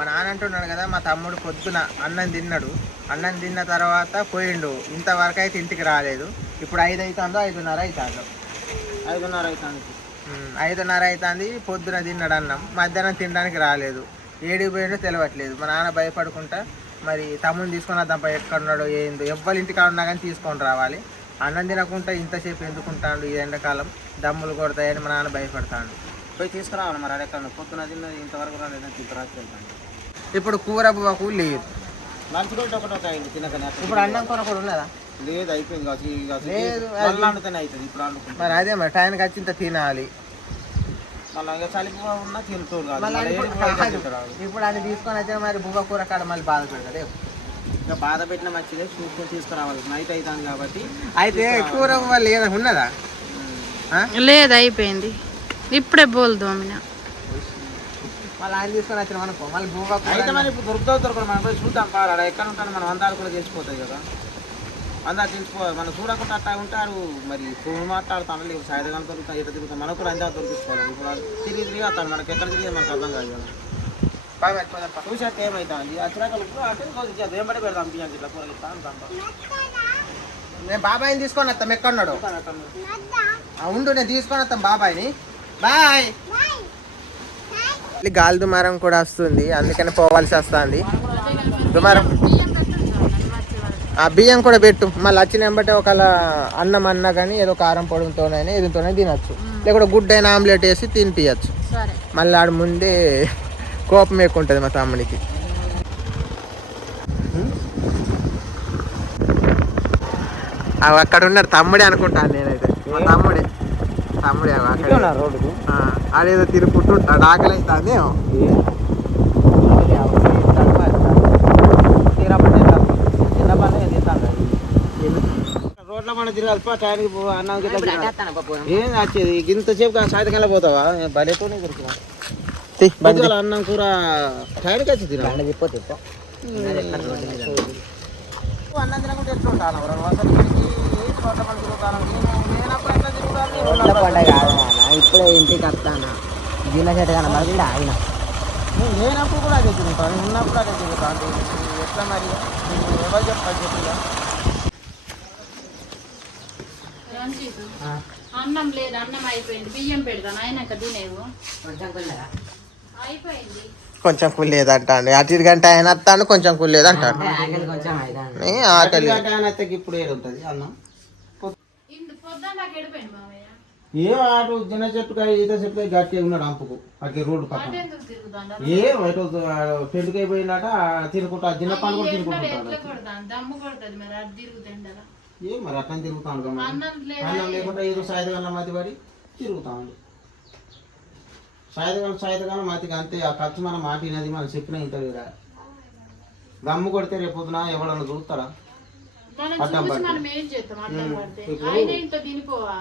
మా నాన్న అంటున్నాడు కదా, మా తమ్ముడు పొద్దున అన్నం తిన్నాడు, అన్నం తిన్న తర్వాత పోయిండు, ఇంతవరకు అయితే ఇంటికి రాలేదు. ఇప్పుడు 5 అవుతుందో 5:30 అవుతుందో, 5:30 అవుతుంది. 5:30 అవుతుంది. పొద్దున తిన్నాడు అన్నం, మధ్యాహ్నం తినడానికి రాలేదు, ఏడికి పోయిండో తెలియట్లేదు. మా నాన్న భయపడుకుంటా మరి తమ్ముని తీసుకొని వద్దాం, ఎక్కడున్నాడో ఏందో, ఎవ్వరి ఇంటికి ఉన్నా కానీ తీసుకొని రావాలి. అన్నం తినకుండా ఇంతసేపు ఎందుకుంటాడు, ఈ ఎండాకాలం దమ్ములు కొడతాయని మా నాన్న భయపడతాడు. పోయి తీసుకురావాలి మరి. అది ఎక్కడ పొద్దున తిన్నది ఇంతవరకు రాలేదని తీసుకురాకెళ్తాను. ఇప్పుడు కూర బువ్వకు లేదు, లంచ్ కూడా ఒకటి అయింది తినకనే. ఇప్పుడు అన్నం కూర కూడా ఉన్నదా? లేదు, అయిపోయింది. లేదు, వండుతూనే అవుతుంది ఇప్పుడు వండుకుంటాం. మరి అదే మరి టైంకి వచ్చి ఇంత తినాలి. మళ్ళీ ఇంకా చలిపో ఉన్నా తింటూ ఇప్పుడు అది తీసుకొని వచ్చా మరి బువ్వ కూర కాడ మళ్ళీ బాధ పెడతాడు. ఇంకా బాధ పెట్టిన మంచిదే, చూసుకొని తీసుకురావాలి. నైట్ అవుతుంది కాబట్టి. అయితే కూర బువ్వ లేదా ఉన్నదా? లేదు, అయిపోయింది. ఇప్పుడే బోల్దోమిన మళ్ళీ ఆయన తీసుకొని వచ్చినాం అనుకో, మళ్ళీ బువ్వ అయితే మరి ఇప్పుడు దొరకదు మనం పోయి చూద్దాం. పారా ఎక్కడ ఉంటాను మనం అందాలు కూడా తెలిసిపోతాయి కదా, అందాలు తెలిసిపోవాలి. మనం చూడకుండా అట్టా ఉంటారు. మరి ఫోన్ మాట్లాడుతాను, లేదు సాయంత్రం దొరుకుతాం, ఎట్లా తిరుగుతాం, మనకు కూడా అందాలు దొరికిపోవాలి. ఇప్పుడు తిరిగి వస్తాను, మనకి ఎక్కడ తిరిగి మనకు అర్థం కాదు కదా. చూసాక ఏమవుతుంది అచ్చినాక అంటే వెంబడి పెడతాం బియ్యం ఇట్లా కూర ఇస్తాను. నేను బాబాయిని తీసుకొని వస్తాం, ఎక్కడున్నాడు ఉండు, నేను తీసుకొని వస్తాం బాబాయ్ని. బాయ్. గాలి దుమారం కూడా వస్తుంది, అందుకని పోవాల్సి వస్తుంది. దుమారం ఆ బియ్యం కూడా పెట్టు, మళ్ళీ వచ్చిన వెంబటే ఒకవేళ అన్నం అన్నా కానీ ఏదో కారం పొడితోనైనా ఏదితోనే తినచ్చు, లేకపోతే గుడ్డ అయినా ఆమ్లెట్ వేసి తినిపించచ్చు. మళ్ళీ ఆడ ముందే కోపం ఎక్కువ ఉంటుంది మా తమ్ముడికి. అవి అక్కడ ఉన్నారు, తమ్ముడే అనుకుంటాను నేనైతే. మా తమ్ముడే రోడ్డుకు అదేదో తిరుగుతుంటాడు, ఆకలి అవుతుంది. రోడ్ల మన తిరగాలి టైంకి అన్నం ఏం వచ్చేది ఇంతసేపు సాయంత్రం పోతావా? భలేతో దొరికినా అన్నం కూర టైంకి వచ్చి తినాలి. అన్నం తినకుండా ఎట్లుంటాను ఇప్పుడే ఇంటికి వస్తాను, గిన్నె చెట్టు కనబడి ఆయన లేనప్పుడు కూడా అదే తిరుగుతాను, ఉన్నప్పుడు అదే తిరుగుతాను. ఎట్లా మరి ఎవరు చెప్తారు చెప్పిగా? అన్నం లేదు, అన్నం అయిపోయింది, బియ్యం పెడతాను అయినాక తినేవు. అయిపోయింది, కొంచెం కుళ్ళేదంటాను. అటు గంట ఆయన వస్తాను, కొంచెం కుళ్ళేదంటాను. ఆకలి ఇప్పుడు ఏడుంటుంది అన్నం. పొద్దున్న నాకు ఎడిపోయింది మామయ్య. ఏ ఆటు జిన్న చెట్టుకాయ ఈత చెట్టుకాయ గట్టిగా ఉన్నాడు అంపుకు అట్లా రోడ్డు పక్కన. ఏ పెండుకాయ పోయినట తినుకుంటా జిన్న పాలు కూడా తినుకుంటాడు. ఏ మరి అట్లా తిరుగుతాను అన్నం లేకుండా ఏదో సాయంత్రం మతి పడి తిరుగుతాను. సాయంత్రం మతికి అంతే. ఆ ఖర్చు మన మాట వినది, మనం చెప్పిన ఇంత కదా. దమ్ము కొడితే రేపు పొద్దున ఎవడన్నా చూస్తారా?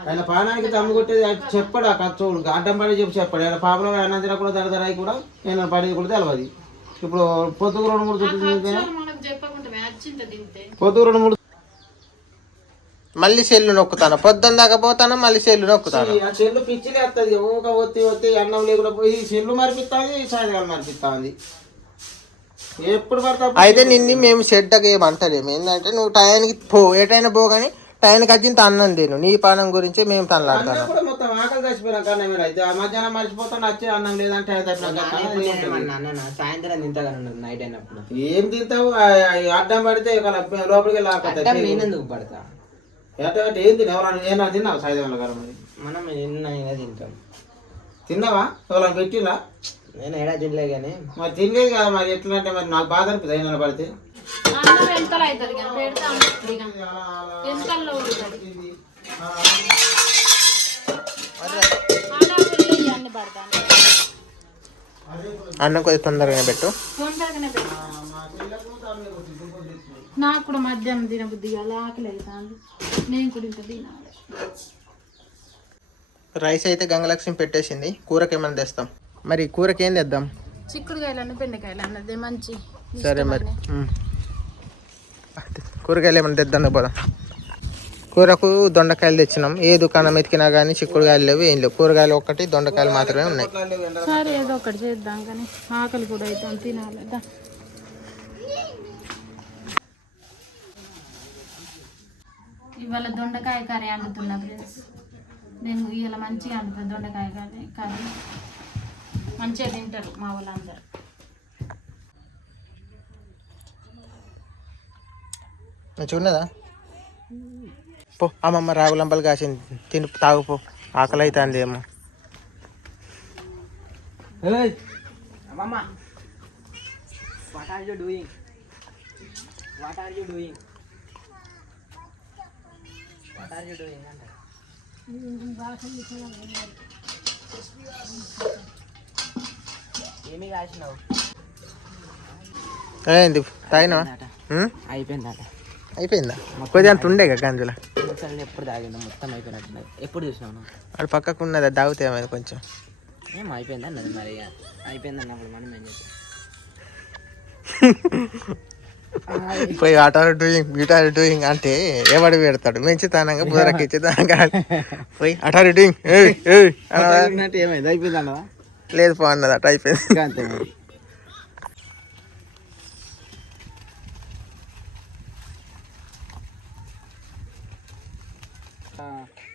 ఆయన పానానికి దమ్ము కొట్టేది చెప్పాడు. ఆ ఖర్చోడు అడ్డం పడి చెప్పాడు. ఆయన పాపలో అన్నం తినకుండా దడదరాయి కూడా నేను పడేది కూడా తెలియదు. ఇప్పుడు పొద్దుకు 2-3 పొద్దుకు 2-3 మళ్ళీ సెల్లు నొక్కుతాను, పొద్దున్న దాకా పోతాను, మళ్ళీ సెల్లు నొక్కుతాను. ఆ సెల్లు పిచ్చిలే వస్తుంది. ఊక ఒత్తి అన్నం లేకుండా పోయి సెల్లు మరిపిస్తుంది, సాయంత్రం మరిపిస్తుంది. ఎప్పుడు పడతా అయితే నిన్ను మేము సెడ్డగా ఏమంటలేము. ఏంటంటే నువ్వు టయానికి పో, ఏటైనా పో కానీ టయానికి వచ్చి అన్నం తిను. నీ పానం గురించి మేము తనలాడతాను. మొత్తం ఆకలి చచ్చిపోయినా కానీ అయితే మధ్యాహ్నం మర్చిపోతాను, వచ్చి అన్నం లేదంటే సాయంత్రం తింటా నైట్ అయినప్పుడు. ఏం తింటావు? అడ్డం పడితే లోపలికి నేను ఎందుకు పడతా? ఏం తిన్నా? ఎవరైనా ఏమన్నా తిన్నావు సాయంత్రం గారు? మరి మనం తింటాం. తిన్నావా? ఎవరైనా పెట్టిలా? నేను ఎడా తినలే కానీ. మరి తినలేదు కదా, మరి ఎట్లా అంటే మరి నాకు బాధ అనిపిస్తుంది అయినా పడితే. అన్నం కొంచెం తొందరగానే పెట్టు. నాకు కూడా మధ్యాహ్నం తినబుద్ధి ఆకలి అవుతాను, నేను కూడా ఇంకా తినాలి. రైస్ అయితే గంగలక్ష్మి పెట్టేసింది, కూరకి ఏమైనా తెస్తాం. మరి కూరకి ఏం తెద్దాం? చిక్కుడుకాయలు బెండకాయలు అన్నది మంచి. సరే మరి కూరగాయలు ఏమైనా తెద్దాం పోదాం. కూరకు దొండకాయలు తెచ్చినాం. ఏ దుకాణం ఎతికినా కానీ చిక్కుడుకాయలు లేవు, ఏం లేవు. కూరగాయలు ఒకటి, దొండకాయలు మాత్రమే ఉన్నాయి. సరే ఏదో ఒకటి చేద్దాం కానీ ఆకలి కూడా అవుతాం, తినాలి. ఇవాళ దొండకాయ కర్రీ వండుతున్నా ఫ్రెండ్స్. నేను ఇవాళ మంచిగా వండుతాను దొండకాయ కర్రీ. మంచిగా తింటారు మా వాళ్ళందరూ. చూడదా పో, అమ్మమ్మ రాగులంపలు కాసింది, తిని తాగుపో, ఆకలి అవుతుంది ఏమో. అమ్మమ్మ what are you doing? What are you doing? What are you doing అంటే ఏమి కాసినావు? ఏంది తాగినావా? అయిపోయిందట. అయిపోయిందా? కొద్దిగా అంత ఉండే కదా గంజుల. ఎప్పుడు తాగిందా? మొత్తం అయిపోయినట్టున్నది. ఎప్పుడు చూసినావు? అది పక్కకు ఉన్నది, తాగితే ఏమైంది కొంచెం. ఏం అయిపోయింది అన్నది మరి. అయిపోయింది అన్నప్పుడు మనం ఏం చేస్తాం? పోయి what are doing, what are doing అంటే ఎవడు పెడతాడు? మంచితనంగా బుధరకి ఇచ్చేదాకా పోయి వాట్ ఆర్ డూయింగ్ ఏమైంది? అయిపోయింది అన్నదా? లేదు పో అన్నది, అట అయిపోయింది. అంతే మరి.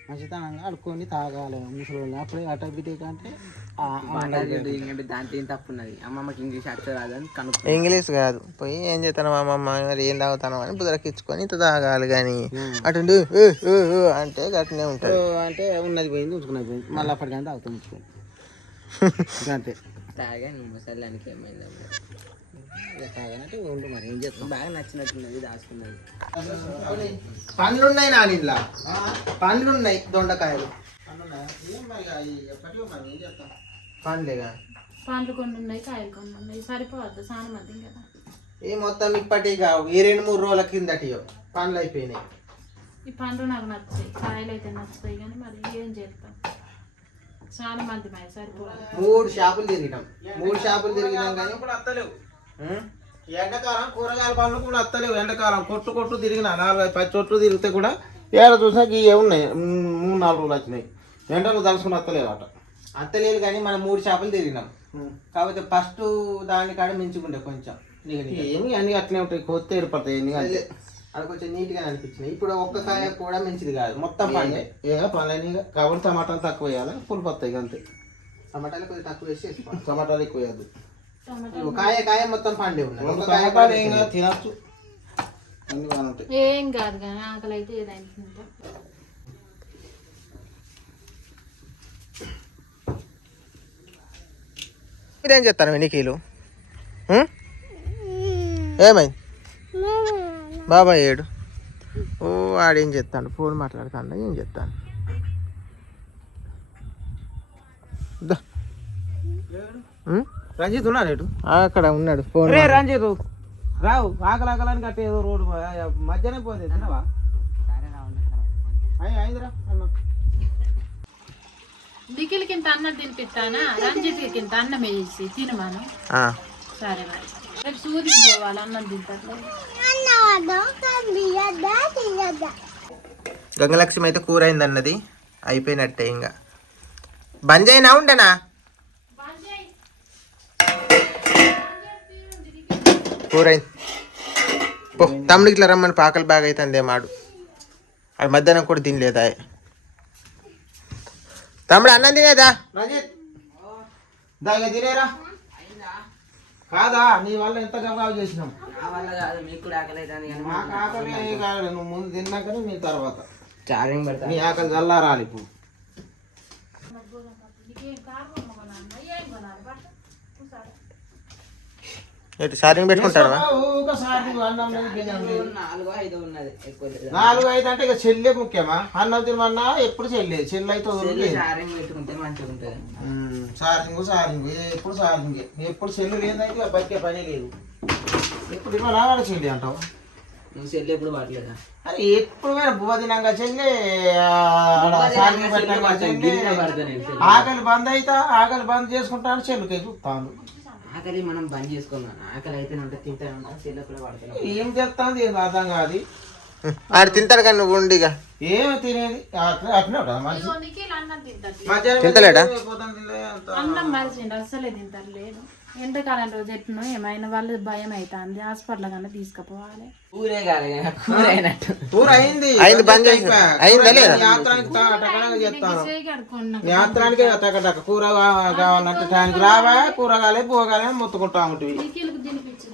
మంచితనంగా అడుక్కొని తాగాలి ముసలి. అప్పుడే ఆటోమేటిక్ అంటే దాంట్లో ఏం తప్పు ఉన్నది. అమ్మమ్మకి ఇంగ్లీష్ అర్థం రాదని కనుక్కో. ఇంగ్లీష్ కాదు, పోయి ఏం చేస్తాను అమ్మమ్మ, మరి ఏం తాగుతాను అని బుధరకి ఇచ్చుకొని ఇంత తాగాలి. కానీ అటు అంటే గట్టినే ఉంటుంది. అంటే ఉన్నది పోయింది, ఉంచుకున్నది పోయింది, మళ్ళీ అప్పటికంటే తాగుతాం ఉంచుకొని అంతే. తాగా నువ్వు ముసలానికి ఏమైంది? తాగానంటే ఉండు మరి ఏం చేస్తాం. బాగా నచ్చినట్టున్నది, దాచుకున్నది. పండ్లు ఉన్నాయి నా ఇంట్లో, పండ్లు ఉన్నాయి, దొండకాయలు పండ్లేగా. పండ్లు కొన్ని ఉన్నాయి, కాయలు కొన్ని ఉన్నాయి. సరిపోవద్దు చాలా మంది కదా. ఈ మొత్తం ఇప్పటి కావు, ఈ 2-3 రోజుల కిందటి పండ్లు అయిపోయినాయి. ఈ పండ్లు నాకు నచ్చాయి, కాయలు అయితే నచ్చుతాయి. కానీ మరి ఏం చేస్తాం, చాలా మంది మరి సరిపోవాలి. 3 షాపులు తిరిగినాం, 3 షాపులు తిరిగినాం కానీ కూడా అత్తలేవు. ఎండాకాలం కూరగాయల పండ్లు కూడా అత్తలేవు. ఎండాకాలం కొట్టు తిరిగిన 4-10 చోట్లు తిరిగితే కూడా ఏడ చూసినా ఇవే ఉన్నాయి. 3-4 రోజులు వచ్చినాయి. ఎండలు తలుసుకుని అత్తలేవు అట. అత్తలేదు కానీ మనం 3 షాపులు తిరిగినాం. కాకపోతే ఫస్ట్ దానికాడ మించుకుంటే కొంచెం ఏమి అన్ని అట్లనే ఉంటాయి, కొత్త ఏర్పడతాయి. ఎన్ని అది కొంచెం నీట్గా అనిపించినాయి. ఇప్పుడు ఒక్క కాయ కూడా మంచిది కాదు, మొత్తం పండే. పండ్లని కాబట్టి టమాటాలు తక్కువ వేయాలి, పులుపు వస్తాయి అంతే. టమాటాలు కొద్దిగా తక్కువ వేసి వేసుకోవాలి, టమాటాలు ఎక్కువ వేయద్దు. కాయ మొత్తం పండే ఉన్నాయి. టమాటాలు ఏం కాదు, తినచ్చు, అన్ని బాగుంటాయి. ఏం కాదు కానీ ఆకలి అయితే ఏదైనా తింటాం. మీరేం చెప్తాను వెనికీలు? ఏమైంది బాబాయ్ ఏడు? ఓ ఆడేం చెప్తాను, ఫోన్ మాట్లాడుతాను, ఏం చెప్తాను. రంజిత్ ఉన్నాడు ఎటు? అక్కడ ఉన్నాడు ఫోన్. రంజిత్ రావు, ఆకలని కట్టే ఏదో రోడ్డు మధ్యాహ్నం పోతే తినవా? అయిందిరా అన్నం. నిఖిల్కి ఇంత అన్నం తినిపిస్తానా, రంజిత్కి ఇంత అన్నం వేసి తినమాను. సరే మరి రేపు సూదికి పోవాలి, అన్నం తింటారు. గంగలక్ష్మి అయితే కూర అయింది అన్నది, అయిపోయినట్టే. ఇంకా బంద్ అయినా ఉండనా? కూర అయింది పో, తమ్ముడికి ఇట్లా రమ్మని పాకలు బాగా అవుతుంది మాడు. అది మధ్యాహ్నం కూడా తినలేదా తమ్ముడు? అన్నం తినేదా? రంజిత్ దాని తినేరా కాదా? నీ వల్ల ఎంత గబాబు చేసినాం. నా వల్ల కాదు, మీకు కూడా ఆకలి అవుతుంది కానీ మాకు ఆకలి కాదు, నువ్వు ముందు తిన్నాకనే నీ తర్వాత చార్జింగ్ పెడతా. నీ ఆకలి చల్లారాలి. ఇప్పుడు ఎటు సారింగ్ పెట్టుకుంటారా? 4-5 ఉన్నది, ఎక్కువ లేదు. 4-5 అంటే ఇక చెల్లె ముఖ్యమా? అన్నం తినమన్నా ఎప్పుడు చెల్లె అయితే చార్జింగ్ పెట్టుకుంటే మంచిగా ఉంటుంది. సారింగ్ ఎప్పుడు సారింగ్, ఎప్పుడు చెల్లు లేదైతే బతికే పని లేదు. ఎప్పుడు ఇవ్వాలా చెల్లి అంటావు? నువ్వు సెల్ ఎప్పుడు పట్టలేదా? అరే ఎప్పుడు బువ్వ తినాక చెల్లి, ఆకలి బంద్ అయితే ఆకలి బంద్ చేసుకుంటాను, చెల్లుకే చూస్తాను. ఆకలి మనం బంద్ చేసుకున్నాను, ఆకలి అయితే తింటాను, సెల్ కూడా పడతాను. ఏం చెప్తాను ఏం అర్థం కాదు. ఆడు తింటాడు కానీ నువ్వు ఉండిగా ఏమి తినేది అట్నే ఉంటా మనిషి నిఖిల్ అన్నం తింటారు మధ్యాహ్నం తింటలేడా? పొద్దున్న తినలే అంత. అన్నం మరిచిండు అస్సలే తింటారు లేదు ఎండాకాలం రోజు ఎట్నో ఏమైనా వాళ్ళు భయం అవుతుంది హాస్పిటల్ కన్నా తీసుకుపోవాలి ఊరే కాదు కూర అయినట్టు కూర అయింది అయింది, బంద్ చేసి. అయిందా లేదా? యాత్రానికి టకటక చేస్తాను చేయి కడుక్కున్నాం యాత్రానికి టకటక కూర కావాలంటే టైంకి రావా కూరగాయలే పోగాలే మొత్తుకుంటా ఉంటుంది నిఖిల్కి తినిపించిన